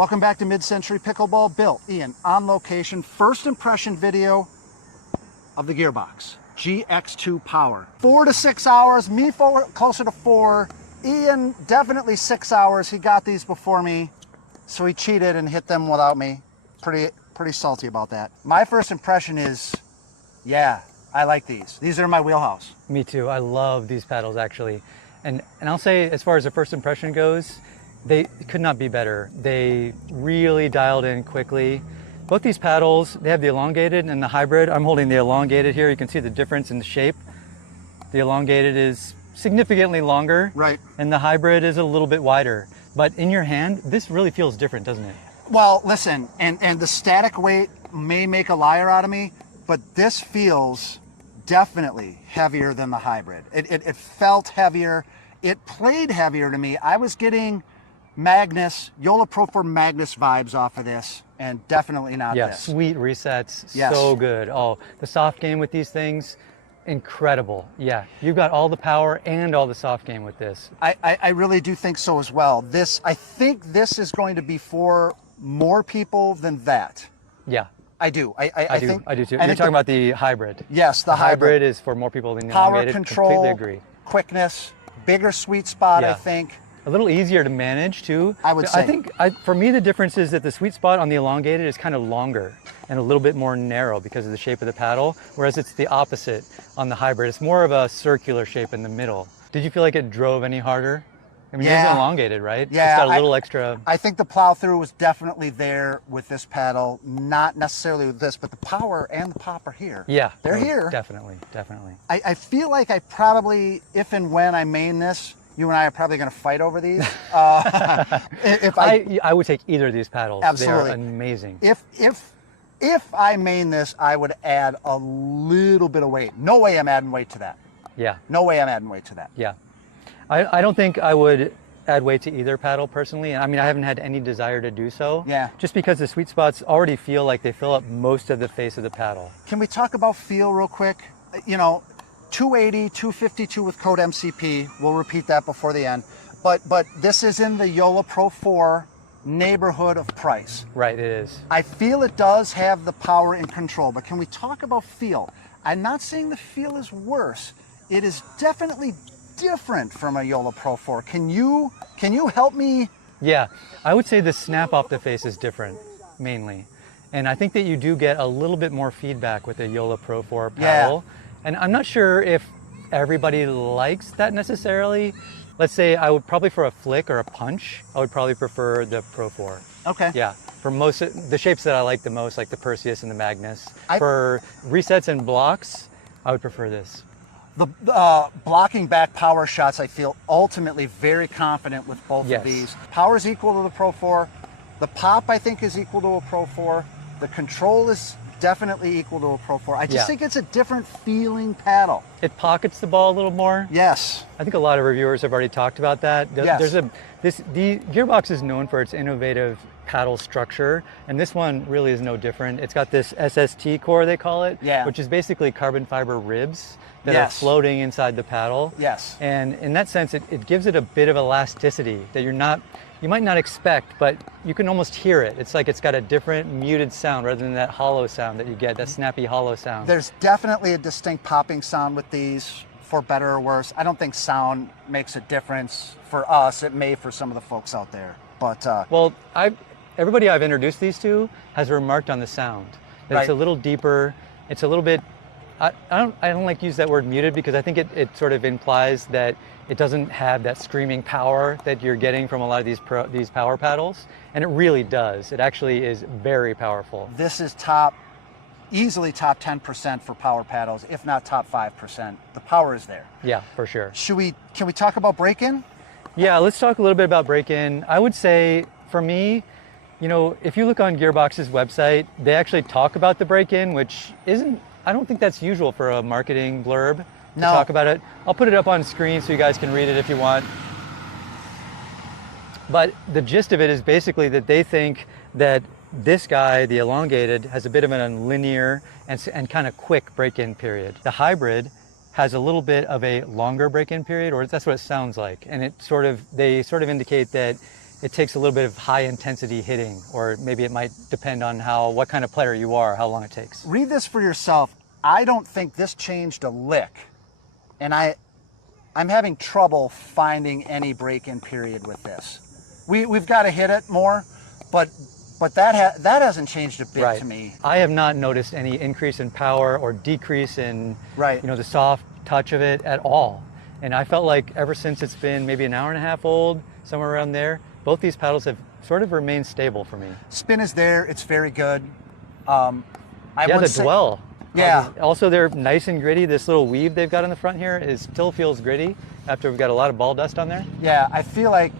Welcome back to Mid-Century Pickleball. Bill, Ian, on location. First impression video of the Gearbox GX2 Power. 4 to 6 hours, me closer to 4. Ian, definitely 6 hours. He got these before me, so he cheated and hit them without me. Pretty salty about that. My first impression is, yeah, I like these. These are my wheelhouse. Me too. I love these paddles actually. And I'll say, as far as the first impression goes, they could not be better. They really dialed in quickly. Both these paddles, they have the elongated and the hybrid. I'm holding the elongated here. You can see the difference in the shape. The elongated is significantly longer. Right. And the hybrid is a little bit wider. But in your hand, this really feels different, doesn't it? Well, listen, and the static weight may make a liar out of me, but this feels definitely heavier than the hybrid. It felt heavier. It played heavier to me. I was getting Magnus, Yola Pro 4 Magnus vibes off of this, and definitely not this. Sweet resets, yes. So good. Oh, the soft game with these things, incredible. Yeah, you've got all the power and all the soft game with this. I really do think so as well. I think this is going to be for more people than that. Yeah. I do. I do too. You're talking about the hybrid. Yes, the hybrid is for more people than the power elongated. Control, completely agree. Quickness, bigger sweet spot, yeah. I think. A little easier to manage too. I would say. I think for me the difference is that the sweet spot on the elongated is kind of longer and a little bit more narrow because of the shape of the paddle, whereas it's the opposite on the hybrid. It's more of a circular shape in the middle. Did you feel like it drove any harder? I mean, yeah. It is elongated, right? Yeah. It's got a little extra. I think the plow through was definitely there with this paddle, not necessarily with this, but the power and the pop are here. Yeah. They're here. Definitely, definitely. I feel like I probably, if and when I main this, you and I are probably going to fight over these. I would take either of these paddles. Absolutely. They are amazing. If I main this, I would add a little bit of weight. No way I'm adding weight to that. Yeah. No way I'm adding weight to that. Yeah. I don't think I would add weight to either paddle personally. I mean, I haven't had any desire to do so. Yeah. Just because the sweet spots already feel like they fill up most of the face of the paddle. Can we talk about feel real quick? You know, 280, 252 with code MCP. We'll repeat that before the end. But this is in the Yola Pro 4 neighborhood of price. Right, it is. I feel it does have the power and control, but can we talk about feel? I'm not saying the feel is worse. It is definitely different from a Yola Pro 4. Can you help me? Yeah, I would say the snap off the face is different, mainly. And I think that you do get a little bit more feedback with a Yola Pro 4 paddle. Yeah. And I'm not sure if everybody likes that necessarily. Let's say I would probably, for a flick or a punch, I would probably prefer the Pro 4. Okay. Yeah, for most the shapes that I like the most, like the Perseus and the Magnus. For resets and blocks, I would prefer this. The blocking back power shots, I feel ultimately very confident with both of these. Power is equal to the Pro 4. The pop, I think, is equal to a Pro 4. The control is definitely equal to a Pro 4. I just think it's a different feeling paddle. It pockets the ball a little more. Yes. I think a lot of reviewers have already talked about that. Yes. The Gearbox is known for its innovative paddle structure, and this one really is no different. It's got this SST core, they call it, which is basically carbon fiber ribs that are floating inside the paddle. Yes. And in that sense, it gives it a bit of elasticity that you might not expect, but you can almost hear it. It's like it's got a different muted sound rather than that hollow sound that you get, that snappy hollow sound. There's definitely a distinct popping sound with these, for better or worse. I don't think sound makes a difference for us. It may for some of the folks out there, but well, everybody I've introduced these to has remarked on the sound. That it's a little deeper. It's a little bit. I don't like to use that word muted because I think it sort of implies that it doesn't have that screaming power that you're getting from a lot of these power paddles, and it really does. It actually is very powerful. This is easily top 10% for power paddles, if not top 5%. The power is there. Yeah, for sure. Can we talk about break-in? Yeah, let's talk a little bit about break-in. I would say, for me, you know, if you look on Gearbox's website, they actually talk about the break-in, which I don't think that's usual for a marketing blurb to talk about it. I'll put it up on screen so you guys can read it if you want. But the gist of it is basically that they think that this guy, the elongated, has a bit of an unlinear and kind of quick break-in period. The hybrid has a little bit of a longer break-in period, or that's what it sounds like. And they sort of indicate that it takes a little bit of high intensity hitting, or maybe it might depend on what kind of player you are, how long it takes. Read this for yourself. I don't think this changed a lick, and I'm having trouble finding any break-in period with this. We've got to hit it more, but that hasn't changed a bit to me. I have not noticed any increase in power or decrease in the soft touch of it at all. And I felt like ever since it's been maybe an hour and a half old, somewhere around there, both these paddles have sort of remained stable for me. Spin is there, it's very good. The dwell. Yeah. Also, they're nice and gritty. This little weave they've got in the front here still feels gritty after we've got a lot of ball dust on there. Yeah, I feel like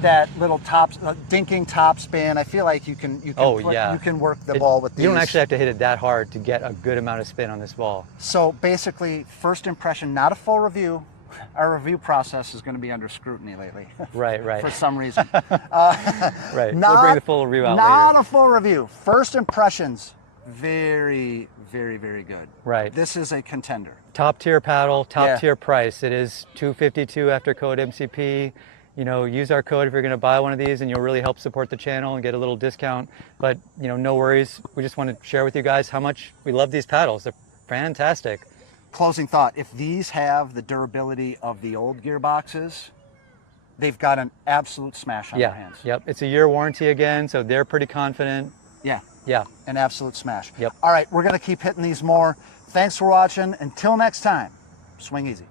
that little dinking top spin. I feel like you can work the ball with these. You don't actually have to hit it that hard to get a good amount of spin on this ball. So basically, first impression, not a full review. Our review process is going to be under scrutiny lately. Right. For some reason. Right. We'll bring the full review out later. Not a full review. First impressions, very, very, very good. Right. This is a contender. Top tier paddle, top tier price. It is $252 after code MCP. Use our code if you're going to buy one of these, and you'll really help support the channel and get a little discount. But no worries. We just want to share with you guys how much we love these paddles. They're fantastic. Closing thought, if these have the durability of the old gearboxes, they've got an absolute smash on their hands. Yep. It's a year warranty again, so they're pretty confident. Yeah. An absolute smash. Yep. All right, we're going to keep hitting these more. Thanks for watching. Until next time, swing easy.